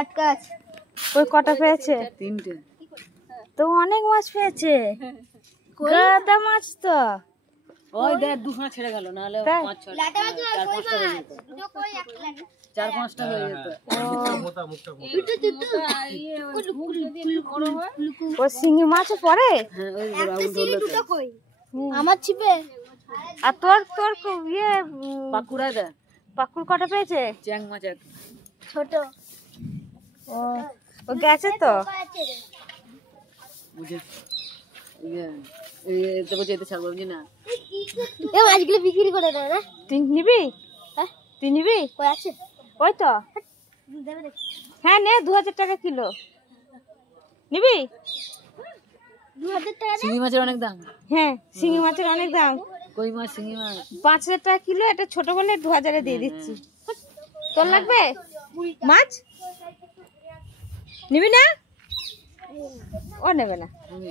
আটকা আছে। ওই কটা পেয়েছে? তিনটে। তো অনেক মাছ পেয়েছে। গাদা মাছ তো। ওই দেখ দুখানা ছেড়ে গেল, নাহলে 5-6 4-5টা হয়ে যেত। ও শিঙি মাছও পড়ে? আমার ছিপে। আর তোর তোর ইয়ে পাকুড়া দে। পাকুর কটা পেয়েছে? চ্যাং মাছ এক ছোট। ও গেছে তো। বুঝে এই তো বুঝে এতে ছাড়বো বুঝি না। এই মাছগুলো বিক্রি করে দেয় না? তুই নিবি? হ্যাঁ তুই নিবি? কই আছে? ওই তো। দেবে দেখি। হ্যাঁ নে, 2000 টাকা কিলো। নিবি? 2000 টাকা। শিঙি মাছের অনেক দাম। হ্যাঁ, শিঙি মাছের অনেক দাম। কই মাছ, শিঙি মাছ 5000 টাকা কিলো। এটা ছোট বলে 2000 এ দিয়ে দিচ্ছি। তোর লাগবে মাছ? নিবি না? ও নেবে না,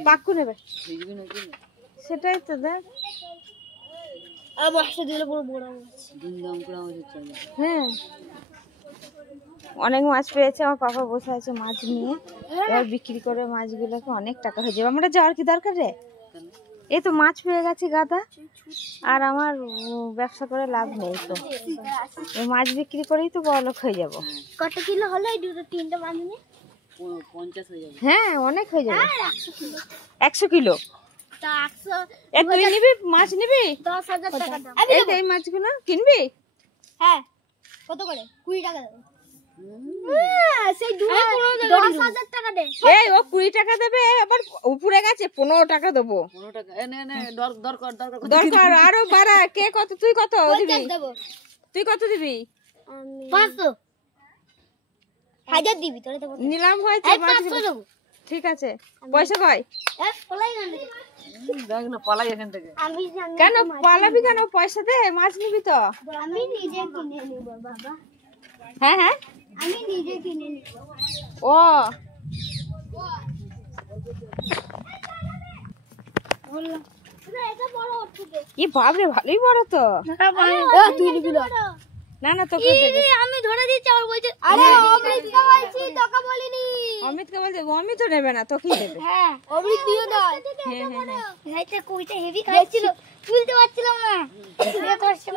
পাক্কু নেবে। বুঝবি নাকি? সেটাই তো দেখ। আর মাছটা দিলে পুরো বড় মাছ। দিন দাম করে আমাদের চলে। হ্যাঁ, অনেক মাছ পেয়েছে। আমার পাপা বসে আছে মাছ নিয়ে, এবার বিক্রি করে মাছগুলোকে অনেক টাকা হয়ে যাবে। আমরা যাওয়ার কি দরকার রে? এই তো মাছ পেয়ে গেছি গাদা, আর আমার ব্যবসা করে লাভ নেই তো। এই মাছ বিক্রি করেই তো বড়লোক হয়ে যাব। কত কিলো হলো এই দুটো তিনটা মাছ নিয়ে? 50 হয়ে যাবে। হ্যাঁ, অনেক হয়ে যাবে। 100 কিলো। 100 কিলো। তা 100 এ তুই নিবি মাছ? নিবি? 10,000 টাকা দাম। এই যে এই মাছগুলো কিনবি? হ্যাঁ, কত করে? 20 টাকা দাও। হ্যাঁ, সেই 10,000 টাকা দে। এই ও 20 টাকা দেবে, আবার উপরে গেছে 15 টাকা দেবো। 15 টাকা। এ নে নে, দরকার দরকার আরো বাড়া। কে কত? তুই কত দিবি? দেব। তুই কত দিবি? 500 হাজার দিবি তোরে দেব। নিলাম হয়েছে মাছগুলো। দেব। ঠিক আছে, পয়সা কই? পলাই গানে। দেখ না, পালাই এখান থেকে। আমি জানি কেন পালাবি কেন? পয়সা দে, মাছ নিবি তো। আমি নিজে কিনে নিব বাবা। হ্যাঁ হ্যাঁ, আমি নিজে কিনে নিব। ও বললাম না, এটা বড় হচ্ছে। কি বাপরে, ভালোই বড় তো। তুই নিবি না? না না, তোকে দেবে। আমি ধরে দিচ্ছি। আর বলছে আরে অমৃতকে বলছি, তোকে বলিনি। অমিতকে বলতে, অমিত নেবে না, তোকেই দেবে। হ্যাঁ, অমৃত দিও দাও। হ্যাঁ হ্যাঁ হ্যাঁ। এইটা কইটা হেভি খাচ্ছিল, তুলতে পারছিলাম না। এ করছিল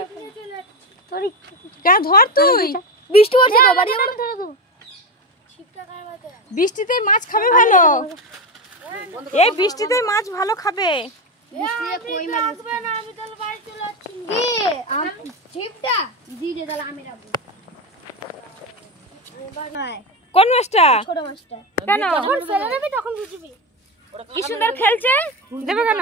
তোরি। কেন ধর তুই? বৃষ্টি হচ্ছে তো, বাড়ি আমরা ধরে দেব। বৃষ্টিতে মাছ খাবে ভালো। এই বৃষ্টিতে মাছ ভালো খাবে। বৃষ্টিতে কই মাছ আসবে না। আমি তাহলে বাড়ি চলে যাচ্ছি। কি ছিপটা দি দে, তাহলে আমি রাখবো। কোন মাছটা? ছোট মাছটা। কেন? যখন ফেলে নেবি তখন বুঝবি। কি সুন্দর খেলছে, দেবে কেন?